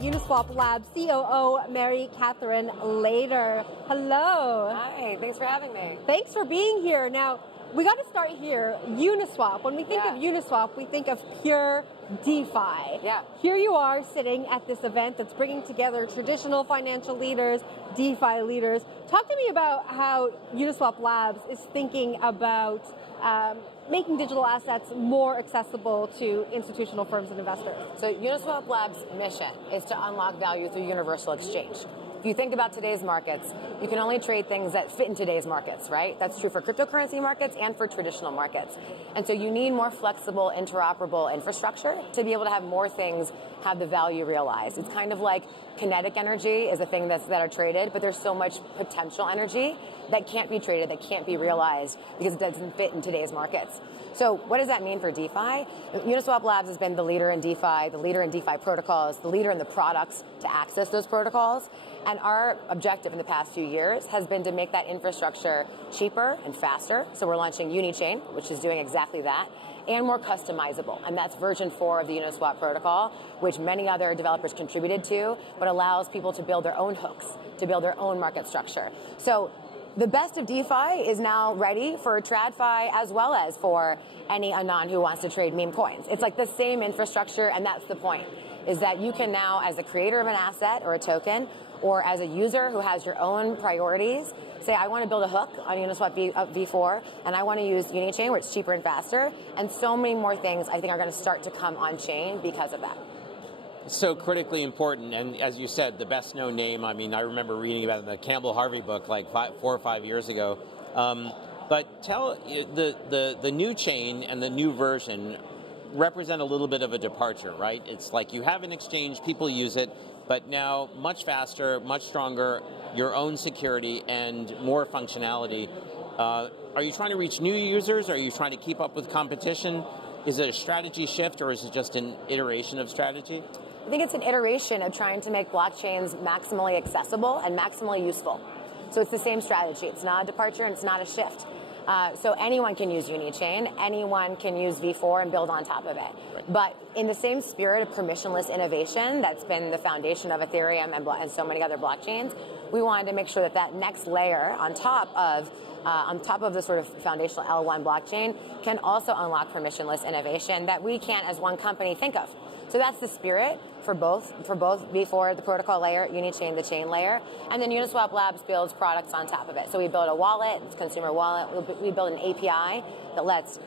Uniswap Labs COO Mary Catherine Lader. Hello. Hi, thanks for having me. Thanks for being here. Now, we got to start here. Uniswap. When we think of Uniswap, we think of pure DeFi. Yeah. Here you are sitting at this event that's bringing together traditional financial leaders, DeFi leaders. Talk to me about how Uniswap Labs is thinking about making digital assets more accessible to institutional firms and investors. So Uniswap Labs' mission is to unlock value through universal exchange. If you think about today's markets, you can only trade things that fit in today's markets, right? That's true for cryptocurrency markets and for traditional markets. And so you need more flexible, interoperable infrastructure to be able to have more things have the value realized. It's kind of like kinetic energy is a thing that are traded, but there's so much potential energy that can't be traded, that can't be realized because it doesn't fit in today's markets. So what does that mean for DeFi? Uniswap Labs has been the leader in DeFi, the leader in DeFi protocols, the leader in the products to access those protocols. And our objective in the past few years has been to make that infrastructure cheaper and faster. So we're launching Unichain, which is doing exactly that, and more customizable. And that's version 4 of the Uniswap protocol, which many other developers contributed to, but allows people to build their own hooks, to build their own market structure. So the best of DeFi is now ready for TradFi as well as for any anon who wants to trade meme coins. It's like the same infrastructure, and that's the point, is that you can now, as a creator of an asset or a token, or as a user who has your own priorities, say, I want to build a hook on Uniswap V4, and I want to use Unichain where it's cheaper and faster, and so many more things I think are going to start to come on-chain because of that. So critically important, and as you said, the best known name, I mean, I remember reading about it in the Campbell Harvey book like 4 or 5 years ago. But tell the new chain and the new version represent a little bit of a departure, right? It's like you have an exchange, people use it, but now much faster, much stronger, your own security and more functionality. Are you trying to reach new users? Are you trying to keep up with competition? Is it a strategy shift, or is it just an iteration of strategy? I think it's an iteration of trying to make blockchains maximally accessible and maximally useful. So it's the same strategy. It's not a departure and it's not a shift. So anyone can use Unichain, anyone can use V4 and build on top of it. Right. But in the same spirit of permissionless innovation that's been the foundation of Ethereum and so many other blockchains, we wanted to make sure that that next layer on top of the sort of foundational L1 blockchain can also unlock permissionless innovation that we can't as one company think of. So that's the spirit for both V4, the protocol layer, Unichain, the chain layer, and then Uniswap Labs builds products on top of it. So we build a wallet, it's a consumer wallet. We build an API that lets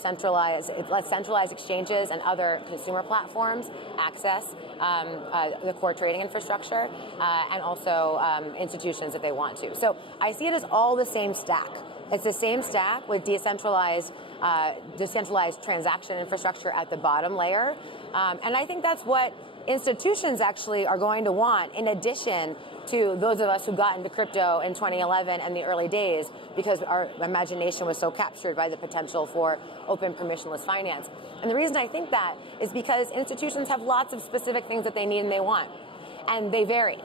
centralized exchanges and other consumer platforms access the core trading infrastructure and also institutions if they want to. So I see it as all the same stack. It's the same stack with decentralized transaction infrastructure at the bottom layer. And I think that's what institutions actually are going to want, in addition to those of us who got into crypto in 2011 and the early days, because our imagination was so captured by the potential for open permissionless finance. And the reason I think that is because institutions have lots of specific things that they need and they want, and they vary.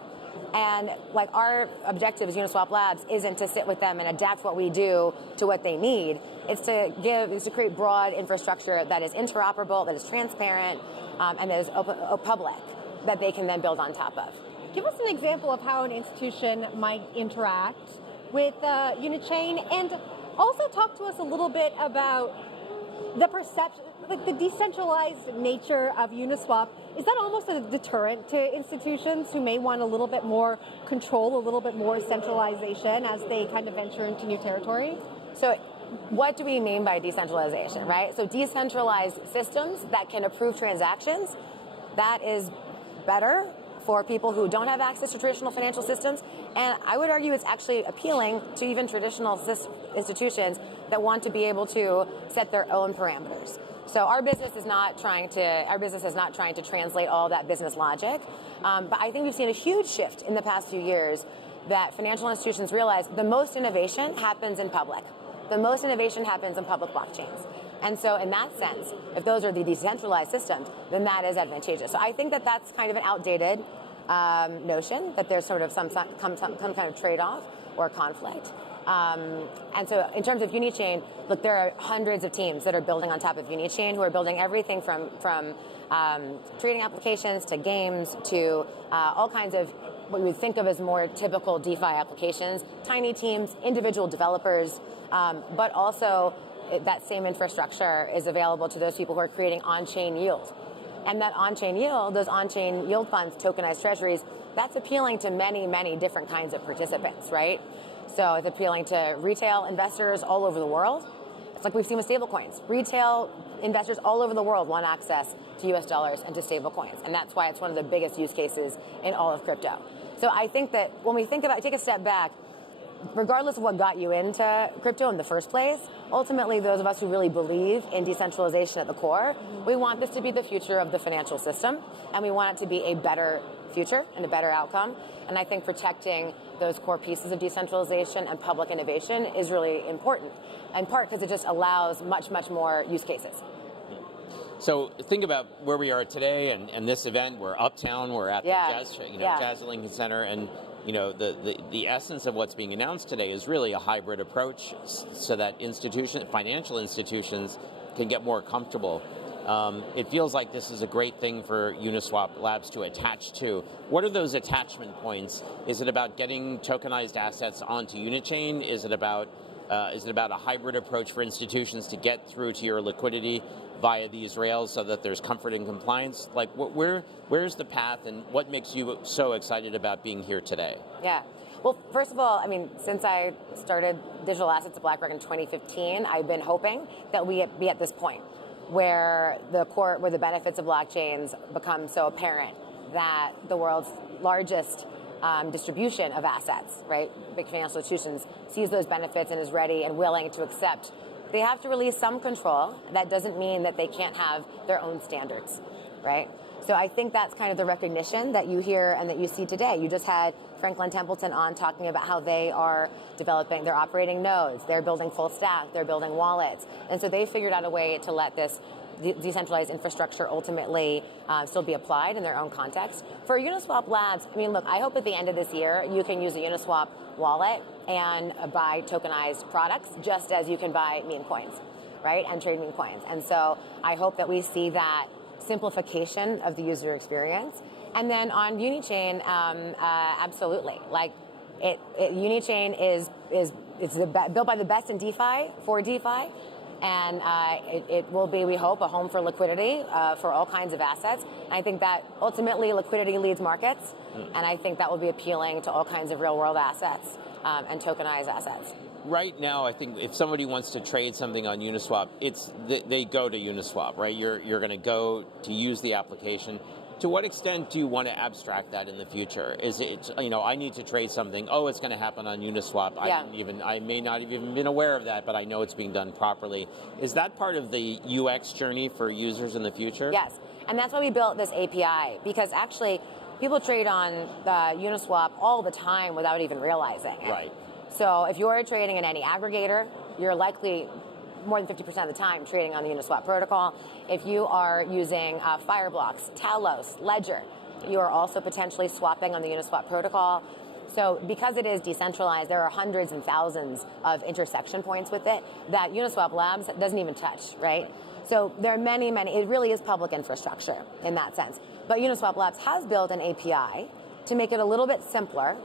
And like our objective as Uniswap Labs isn't to sit with them and adapt what we do to what they need. It's to create broad infrastructure that is interoperable, that is transparent, and that is public, that they can then build on top of. Give us an example of how an institution might interact with Unichain, and also talk to us a little bit about the perception, like the decentralized nature of Uniswap. Is that almost a deterrent to institutions who may want a little bit more control, a little bit more centralization as they kind of venture into new territory? So what do we mean by decentralization, right? So decentralized systems that can approve transactions, that is better for people who don't have access to traditional financial systems. And I would argue it's actually appealing to even traditional institutions that want to be able to set their own parameters. So our business is not trying to translate all that business logic. But I think we've seen a huge shift in the past few years that financial institutions realize the most innovation happens in public. The most innovation happens in public blockchains. And so in that sense, if those are the decentralized systems, then that is advantageous. So I think that that's kind of an outdated notion, that there's sort of some kind of trade-off or conflict. And so in terms of Unichain, look, there are hundreds of teams that are building on top of Unichain who are building everything from trading applications to games to all kinds of what you would think of as more typical DeFi applications, tiny teams, individual developers, but also that same infrastructure is available to those people who are creating on-chain yield. And that on-chain yield, those on-chain yield funds, tokenized treasuries, that's appealing to many, many different kinds of participants, right? So it's appealing to retail investors all over the world. It's like we've seen with stablecoins. Retail investors all over the world want access to US dollars and to stablecoins. And that's why it's one of the biggest use cases in all of crypto. So I think that when we think about, take a step back, regardless of what got you into crypto in the first place, ultimately those of us who really believe in decentralization at the core, we want this to be the future of the financial system, and we want it to be a better future and a better outcome. And I think protecting those core pieces of decentralization and public innovation is really important, in part because it just allows much, much more use cases. So think about where we are today and this event. We're uptown. We're at the Jazz Lincoln Center, and the essence of what's being announced today is really a hybrid approach, so that financial institutions can get more comfortable. It feels like this is a great thing for Uniswap Labs to attach to. What are those attachment points? Is it about getting tokenized assets onto Unichain? Is it about a hybrid approach for institutions to get through to your liquidity via these rails so that there's comfort and compliance? Like, where's the path, and what makes you so excited about being here today? Yeah. Well, first of all, I mean, since I started digital assets at BlackRock in 2015, I've been hoping that we be at this point where the benefits of blockchains become so apparent that the world's largest distribution of assets, right, big financial institutions, sees those benefits and is ready and willing to accept. They have to release some control. That doesn't mean that they can't have their own standards, right? So I think that's kind of the recognition that you hear and that you see today. You just had Franklin Templeton on talking about how they are developing, they're operating nodes, they're building full stack, they're building wallets. And so they figured out a way to let this decentralized infrastructure ultimately still be applied in their own context. For Uniswap Labs, I mean, look, I hope at the end of this year you can use a Uniswap wallet and buy tokenized products just as you can buy meme coins, right, and trade meme coins. And so I hope that we see that simplification of the user experience. And then on Unichain, absolutely. Like, Unichain is built by the best in DeFi for DeFi. And it will be, we hope, a home for liquidity for all kinds of assets. And I think that ultimately liquidity leads markets, and I think that will be appealing to all kinds of real-world assets and tokenized assets. Right now, I think if somebody wants to trade something on Uniswap, they go to Uniswap, right? You're going to go to use the application. To what extent do you want to abstract that in the future? Is it, I need to trade something, it's going to happen on Uniswap. Yeah. I may not have even been aware of that, but I know it's being done properly. Is that part of the UX journey for users in the future? Yes, and that's why we built this API, because actually people trade on Uniswap all the time without even realizing it. Right. So if you're trading in any aggregator, you're likely more than 50% of the time trading on the Uniswap protocol. If you are using Fireblocks, Talos, Ledger, you are also potentially swapping on the Uniswap protocol. So because it is decentralized, there are hundreds and thousands of intersection points with it that Uniswap Labs doesn't even touch, right? So there are many, it really is public infrastructure in that sense. But Uniswap Labs has built an API to make it a little bit simpler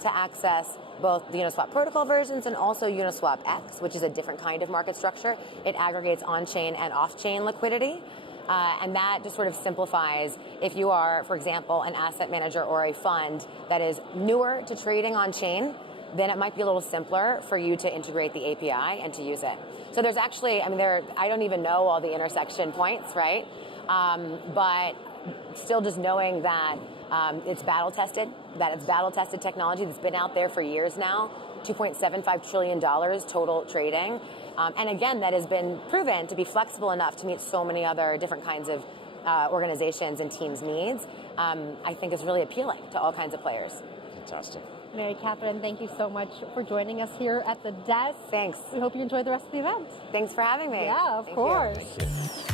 to access both the Uniswap protocol versions and also Uniswap X, which is a different kind of market structure. It aggregates on-chain and off-chain liquidity. And that just sort of simplifies if you are, for example, an asset manager or a fund that is newer to trading on-chain, then it might be a little simpler for you to integrate the API and to use it. So there's actually, I don't even know all the intersection points, right? But still just knowing that it's battle-tested, technology that's been out there for years now, $2.75 trillion total trading. And again, that has been proven to be flexible enough to meet so many other different kinds of organizations and teams' needs, I think is really appealing to all kinds of players. Fantastic. Mary Catherine, thank you so much for joining us here at the desk. Thanks. We hope you enjoy the rest of the event. Thanks for having me. Yeah, of course. Thank you.